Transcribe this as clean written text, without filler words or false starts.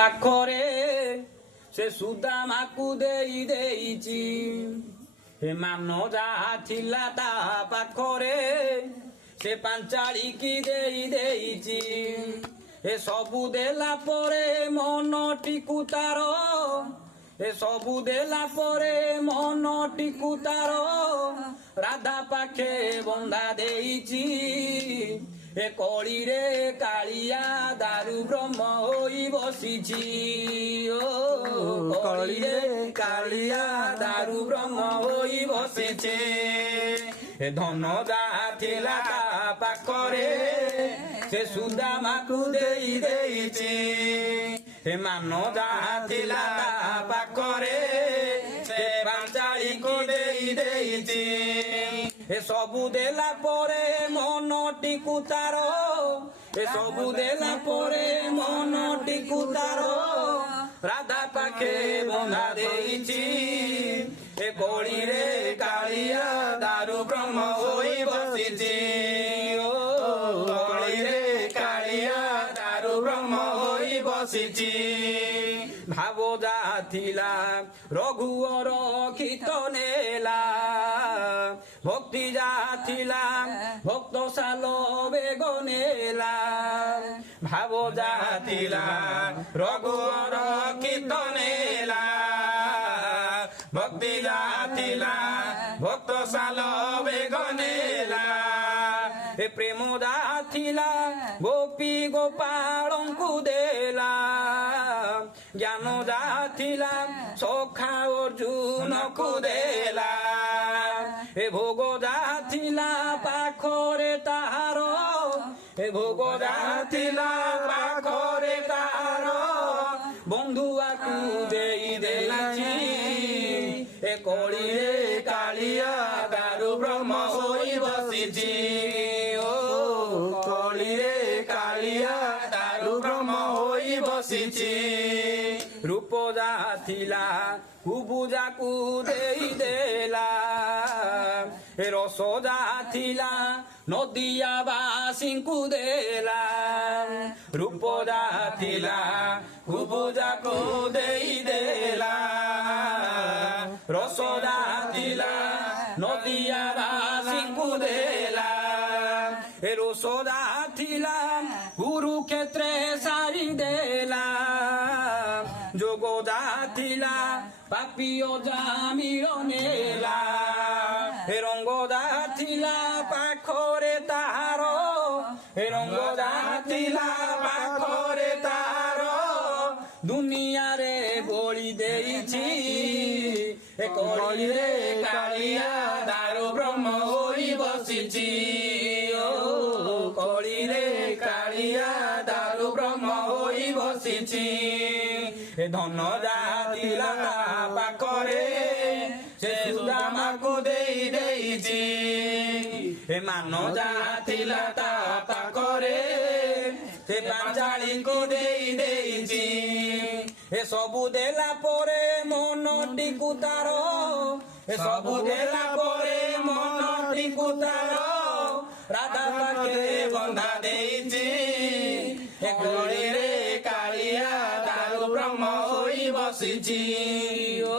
ପାଖରେ ସେ ସୁଦାମାକୁ ଦେଇ ଦେଇଛି। ଏ ମାନ ଯାହା ଥିଲା ତା ପାଖରେ ସେ ପାଞ୍ଚାଳିକି ଦେଇ ଦେଇଛି। ଏ ସବୁ ଦେଲା ପରେ ମନଟିକୁ ତାର, ଏ ସବୁ ଦେଲା ପରେ ମନଟିକୁ ତାର ରାଧା ପାଖେ ବନ୍ଧା ଦେଇଛି। ଏ କଳିରେ କାଳିଆ ଦାରୁ ବ୍ରହ୍ମ ହୋଇ ବସିଛି। ଓ କଳିରେ କାଳିଆ ଦାରୁ ବ୍ରହ୍ମ ହୋଇ ବସିଛି। ଏ ଧନ ଯାହା ଥିଲା ତା ପାଖରେ ସେ ସୁଦାମାକୁ ଦେଇ ଦେଇଛି। ଏ ମାନ ଯାହା ଥିଲା ତା ପାଖରେ ସେ ପାଞ୍ଚାଳିକୁ ଦେଇ ଦେଇଛି। ଏ ସବୁ ଦେଲା ପରେ ମନଟିକୁ ତାର, ଏ ସବୁ ଦେଲା ପରେ ମନଟିକୁ ତାର ରାଧା ପାଖେ ବନ୍ଧା ଦେଇଛି। ଏ କଳିରେ କାଳିଆ ଦାରୁ ବ୍ରହ୍ମ ହୋଇ ବସିଛି। ଓ କଳିରେ କାଳିଆ ଦାରୁ ବ୍ରହ୍ମ ହୋଇ ବସିଛି। ଭାବ ଯାହା ଥିଲା ରଘୁଅର କ୍ଷିତ ନେଲା, ଭକ୍ତି ଯାହା ଥିଲା ଭକ୍ତ ସାଲ ବେଗ ନେଲା। ଭାବ ଯାହା ଥିଲା ରଘୁଅର କ୍ଷିତ ନେଲା, ଭକ୍ତି ଯାହା ଥିଲା ଭକ୍ତ ସାଲ ବେଗ ନେଲା। ଏ ପ୍ରେମ ଯାହା ଥିଲା ଗୋପୀ ଗୋପାଳଙ୍କୁ ଦେଲା, ଜ୍ଞାନ ଯାହା ଥିଲା ସଖା ଅର୍ଜୁନକୁ ଦେଲା। ଏ ଭୋଗ ଯାହା ଥିଲା ପାଖରେ ତାହାର, ଏ ଭୋଗ ଯାହା ଥିଲା ପାଖରେ ତାହାର ବନ୍ଧୁଆକୁ ଦେଇ ଦେଇଛି। ଏ କଳିରେ କାଳିଆ ଦାରୁ ବ୍ରହ୍ମ ହୋଇ ବସିଛି। ଓ କଳିରେ କାଳିଆ ଦାରୁ ବ୍ରହ୍ମ ହୋଇ ବସିଛି। ରୂପ ଯାହା ଥିଲା କୁବୁଜାକୁ ଦେଇ ଦେଲା, ଏ ରସ ଯାହା ଥିଲା ନଦିଆ ବାସୀଙ୍କୁ ଦେଲା। ରୂପ ଯାହା ଥିଲା କୁବୁଜାକୁ ଦେଇ ଦେଲା, ରସ ଯାହା ଥିଲା ନଦିଆ ବାସୀଙ୍କୁ ଦେଲା। ଏ ରସ ଯାହା ଥିଲା କୁରୁକ୍ଷେତ୍ରେ ସାରି ଦେଲା, ଯୋଗ ଯାହା ଥିଲା ପାପୀ ଅଜାମିଳ ନେଲା। ଏ ରଙ୍ଗ ଯାହା ଥିଲା ପାଖରେ ତାହାର, ଏ ରଙ୍ଗ ଯାହା ଥିଲା ପାଖରେ ତାହାର ଦୁନିଆରେ ବଳି ଦେଇଛି। ଏ କଳିରେ କାଳିଆ ଦାରୁ ବ୍ରହ୍ମ ହୋଇ ବସିଛି। ଓ କଳିରେ କାଳିଆ ଦାରୁ ବ୍ରହ୍ମ ହୋଇ ବସିଛି। ଏ ଧନ ଯାହା ଥିଲା ତା ପାଖରେ ସେ ସୁଦାମାକୁ ଦେଇ ଦେଇଛି। ଏ ମାନ ଯାହା ଥିଲା ତା ପାଖରେ ସେ ପାଞ୍ଚାଳିକୁ ଦେଇ ଦେଇଛି। ଏ ସବୁ ଦେଲା ପରେ ମନଟିକୁ ତାର, ଏ ସବୁ ଦେଲା ପରେ ମନଟିକୁ ତାର ରାଧା ପାଖେ ବନ୍ଧା ଦେଇଛି। ଏ କଳିରେ କାଳିଆ ଦାରୁ ବ୍ରହ୍ମ ହୋଇ ବସିଛି। ଓ